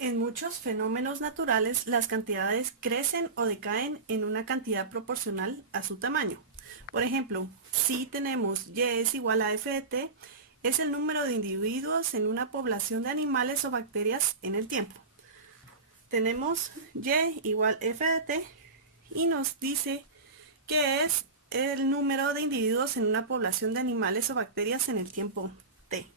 En muchos fenómenos naturales, las cantidades crecen o decaen en una cantidad proporcional a su tamaño. Por ejemplo, si tenemos Y es igual a F de T, es el número de individuos en una población de animales o bacterias en el tiempo. Tenemos Y igual F de T y nos dice que es el número de individuos en una población de animales o bacterias en el tiempo T.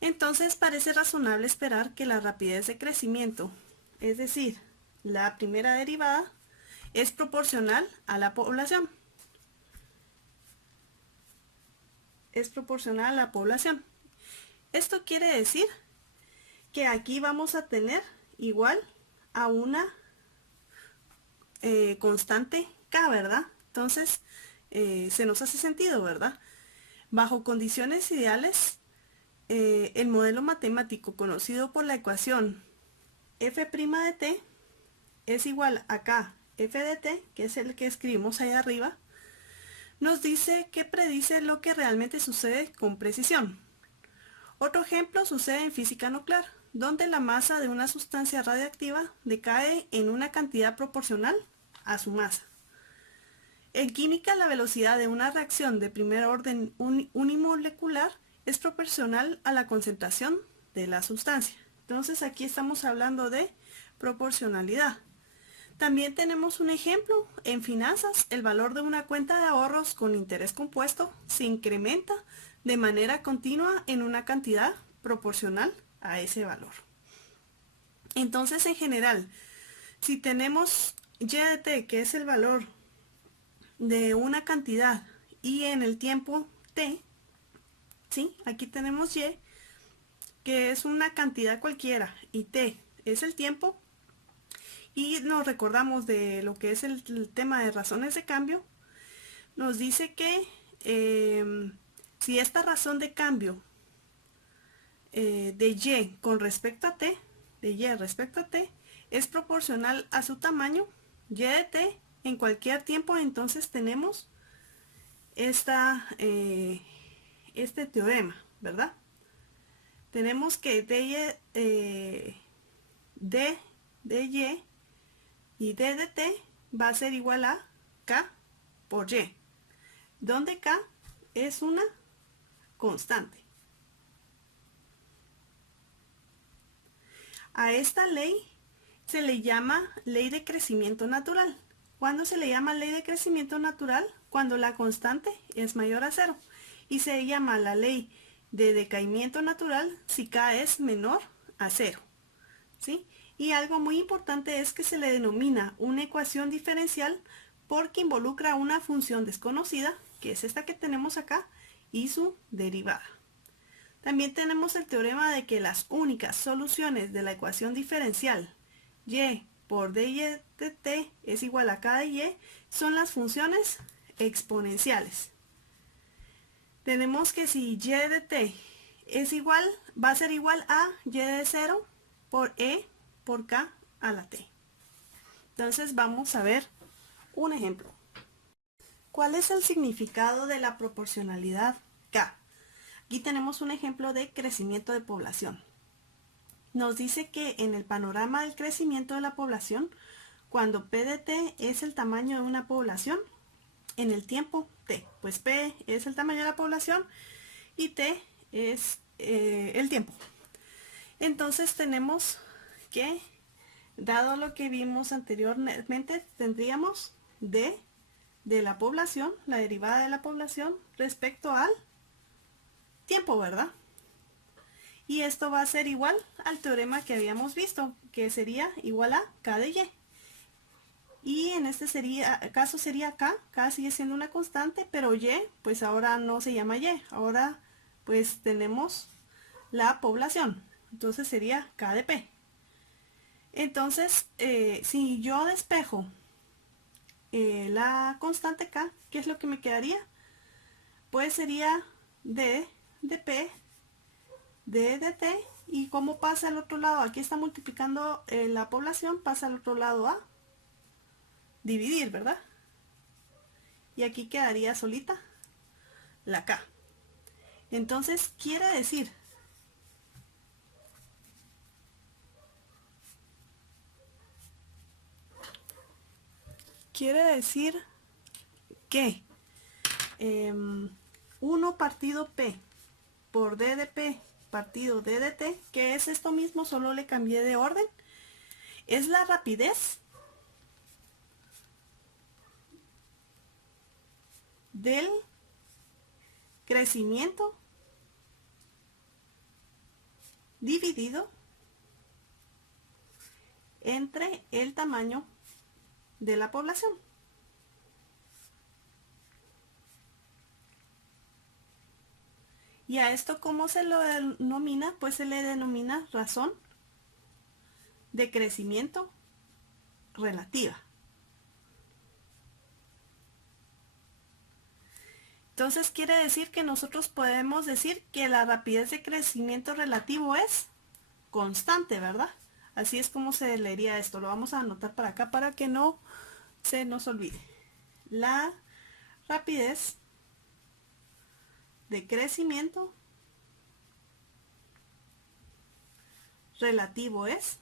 Entonces parece razonable esperar que la rapidez de crecimiento, es decir, la primera derivada, es proporcional a la población. Es proporcional a la población. Esto quiere decir que aquí vamos a tener igual a una constante K, ¿verdad? Entonces, se nos hace sentido, ¿verdad? Bajo condiciones ideales, el modelo matemático conocido por la ecuación f' de t es igual a k f de t, que es el que escribimos ahí arriba, nos dice que predice lo que realmente sucede con precisión. Otro ejemplo sucede en física nuclear, donde la masa de una sustancia radiactiva decae en una cantidad proporcional a su masa. En química, la velocidad de una reacción de primer orden unimolecular es proporcional a la concentración de la sustancia. Entonces aquí estamos hablando de proporcionalidad. También tenemos un ejemplo. En finanzas, el valor de una cuenta de ahorros con interés compuesto se incrementa de manera continua en una cantidad proporcional a ese valor. Entonces, en general, si tenemos Y de t, que es el valor de una cantidad, y en el tiempo t, ¿sí? Aquí tenemos Y, que es una cantidad cualquiera, y t es el tiempo, y nos recordamos de lo que es el tema de razones de cambio. Nos dice que si esta razón de cambio de Y con respecto a t, de Y respecto a t, es proporcional a su tamaño, Y de t, en cualquier tiempo, entonces tenemos este teorema, ¿verdad? Tenemos que d de Y y d de t va a ser igual a k por Y, donde k es una constante. A esta ley se le llama ley de crecimiento natural. ¿Cuándo se le llama ley de crecimiento natural? Cuando la constante es mayor a cero. Y se llama la ley de decaimiento natural si k es menor a cero, ¿sí? Y algo muy importante es que se le denomina una ecuación diferencial porque involucra una función desconocida, que es esta que tenemos acá, y su derivada. También tenemos el teorema de que las únicas soluciones de la ecuación diferencial y por dy de t es igual a k de y son las funciones exponenciales. Tenemos que si y de t es igual, va a ser igual a y de 0 por e por k a la t. Entonces vamos a ver un ejemplo. ¿Cuál es el significado de la proporcionalidad k? Aquí tenemos un ejemplo de crecimiento de población. Nos dice que en el panorama del crecimiento de la población, cuando P de t es el tamaño de una población, en el tiempo t, pues P es el tamaño de la población y t es el tiempo. Entonces tenemos que, dado lo que vimos anteriormente, tendríamos d de la población, la derivada de la población respecto al tiempo, ¿verdad? Y esto va a ser igual al teorema que habíamos visto, que sería igual a k de y. Y en este caso sería k sigue siendo una constante, pero y pues ahora no se llama y, ahora pues tenemos la población, entonces sería k de p. Entonces, si yo despejo la constante k, ¿qué es lo que me quedaría? Pues sería d de p, d de t, y ¿cómo pasa al otro lado? Aquí está multiplicando la población, pasa al otro lado a dividir, ¿verdad? Y aquí quedaría solita la k. Entonces quiere decir quiere decir que 1 partido P por D de P partido D de T, que es esto mismo, solo le cambié de orden, es la rapidez del crecimiento dividido entre el tamaño de la población. Y a esto, ¿cómo se lo denomina? Pues se le denomina razón de crecimiento relativa. Entonces quiere decir que nosotros podemos decir que la rapidez de crecimiento relativo es constante, ¿verdad? Así es como se leería esto. Lo vamos a anotar para acá para que no se nos olvide. La rapidez de crecimiento relativo es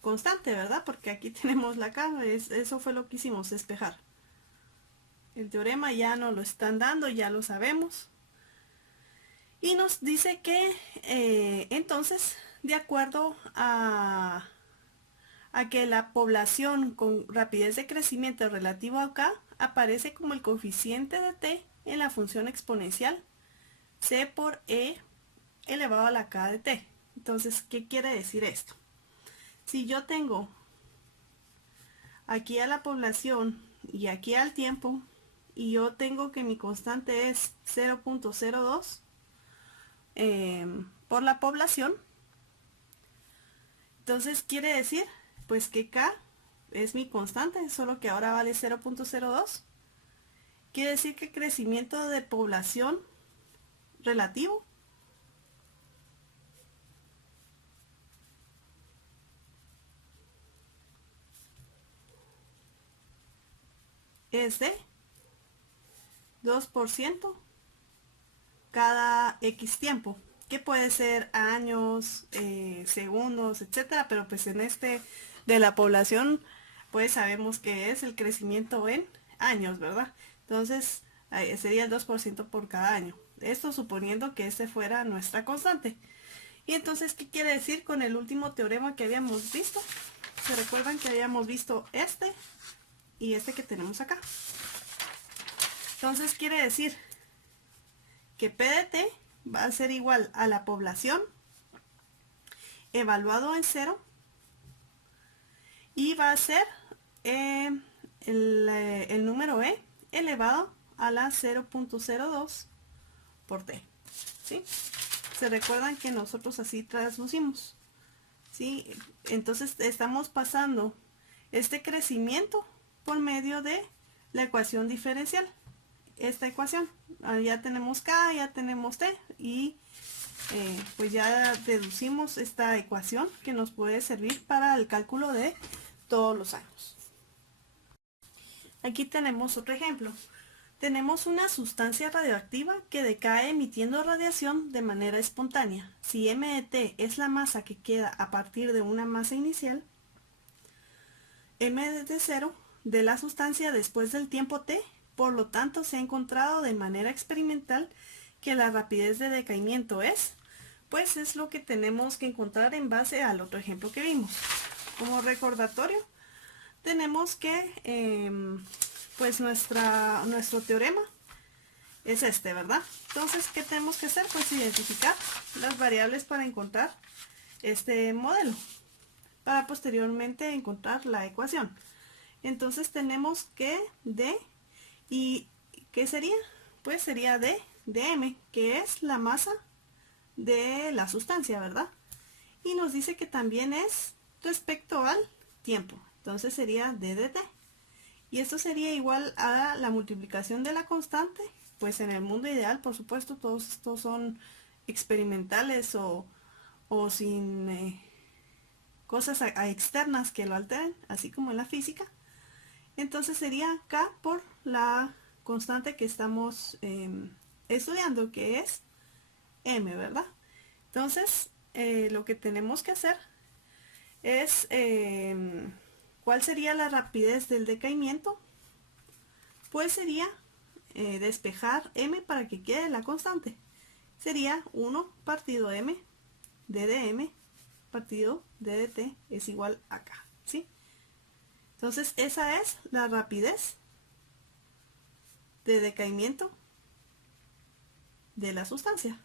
constante, ¿verdad? Porque aquí tenemos la K, eso fue lo que hicimos, despejar. El teorema ya nos lo están dando, ya lo sabemos. Y nos dice que entonces, de acuerdo a que la población con rapidez de crecimiento relativo a K aparece como el coeficiente de T en la función exponencial C por E elevado a la K de T. Entonces, ¿qué quiere decir esto? Si yo tengo aquí a la población y aquí al tiempo, y yo tengo que mi constante es 0.02 por la población, entonces quiere decir pues que K es mi constante, solo que ahora vale 0.02. Quiere decir que crecimiento de población relativo es de 2% cada X tiempo, que puede ser años, segundos, etcétera, pero pues en este de la población pues sabemos que es el crecimiento en años, ¿verdad? Entonces sería el 2% por cada año. Esto suponiendo que este fuera nuestra constante. Y entonces, ¿qué quiere decir con el último teorema que habíamos visto? ¿Se recuerdan que habíamos visto este y este que tenemos acá? Entonces quiere decir que P de T va a ser igual a la población evaluado en 0 y va a ser el número E elevado a la 0.02 por T. ¿Sí? Se recuerdan que nosotros así traducimos. ¿Sí? Entonces estamos pasando este crecimiento por medio de la ecuación diferencial. Esta ecuación, ya tenemos K, ya tenemos T y pues ya deducimos esta ecuación que nos puede servir para el cálculo de todos los años. Aquí tenemos otro ejemplo. Tenemos una sustancia radioactiva que decae emitiendo radiación de manera espontánea. Si m de t es la masa que queda a partir de una masa inicial, m de 0 de la sustancia después del tiempo t, por lo tanto se ha encontrado de manera experimental que la rapidez de decaimiento es, pues es lo que tenemos que encontrar en base al otro ejemplo que vimos. Como recordatorio, tenemos que pues nuestro teorema es este, ¿verdad? Entonces, ¿qué tenemos que hacer? Pues identificar las variables para encontrar este modelo, para posteriormente encontrar la ecuación. Entonces tenemos que D, ¿y qué sería? Pues sería D de M, que es la masa de la sustancia, ¿verdad? Y nos dice que también es respecto al tiempo, entonces sería D de T. Y esto sería igual a la multiplicación de la constante, pues en el mundo ideal, por supuesto, todos estos son experimentales o sin cosas externas que lo alteren, así como en la física. Entonces sería K por la constante que estamos estudiando, que es M, ¿verdad? Entonces, lo que tenemos que hacer es ¿Cuál sería la rapidez del decaimiento? Pues sería despejar m para que quede la constante. Sería 1 partido m d de m partido d de t es igual a k, ¿sí? Entonces esa es la rapidez de decaimiento de la sustancia.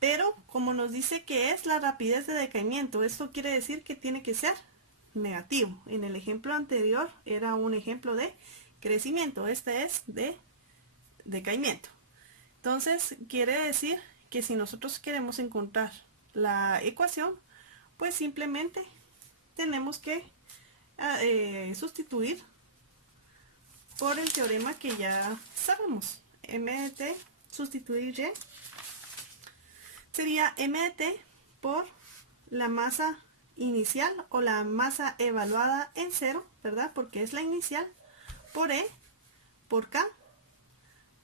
Pero como nos dice que es la rapidez de decaimiento, esto quiere decir que tiene que ser negativo. En el ejemplo anterior era un ejemplo de crecimiento, este es de decaimiento. Entonces quiere decir que si nosotros queremos encontrar la ecuación, pues simplemente tenemos que sustituir por el teorema que ya sabemos. M de t sustituir y sería m de t por la masa inicial o la masa evaluada en 0, ¿verdad? Porque es la inicial, por E, por K,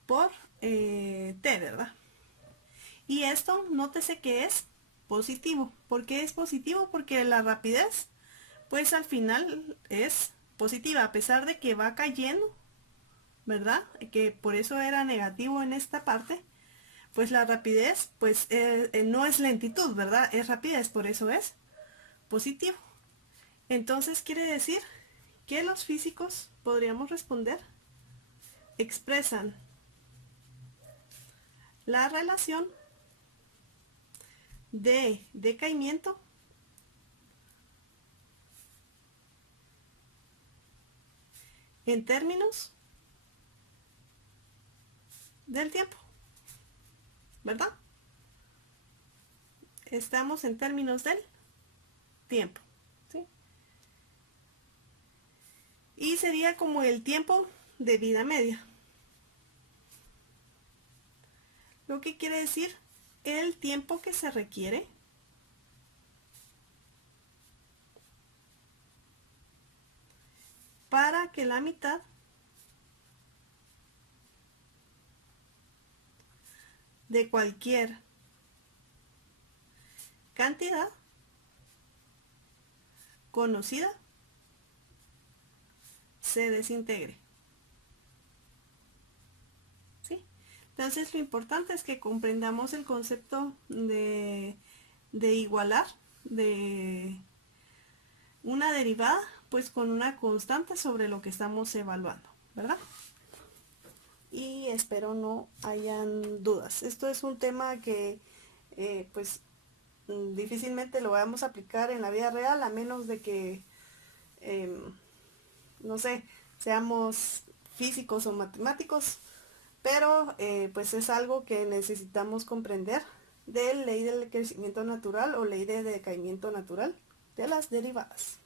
por T, ¿verdad? Y esto, nótese que es positivo. ¿Por qué es positivo? Porque la rapidez, pues al final es positiva, a pesar de que va cayendo, ¿verdad? Que por eso era negativo en esta parte. Pues la rapidez, pues no es lentitud, ¿verdad? Es rapidez, por eso es positivo. Entonces quiere decir que los físicos, podríamos responder, expresan la relación de decaimiento en términos del tiempo, ¿verdad? Estamos en términos del tiempo, ¿sí? Y sería como el tiempo de vida media. Lo que quiere decir el tiempo que se requiere para que la mitad de cualquier cantidad conocida se desintegre. ¿Sí? Entonces lo importante es que comprendamos el concepto de igualar, de una derivada, pues con una constante sobre lo que estamos evaluando, ¿verdad? Y espero no hayan dudas. Esto es un tema que pues difícilmente lo vamos a aplicar en la vida real, a menos de que no sé, seamos físicos o matemáticos, pero pues es algo que necesitamos comprender de ley del crecimiento natural o ley de decaimiento natural de las derivadas.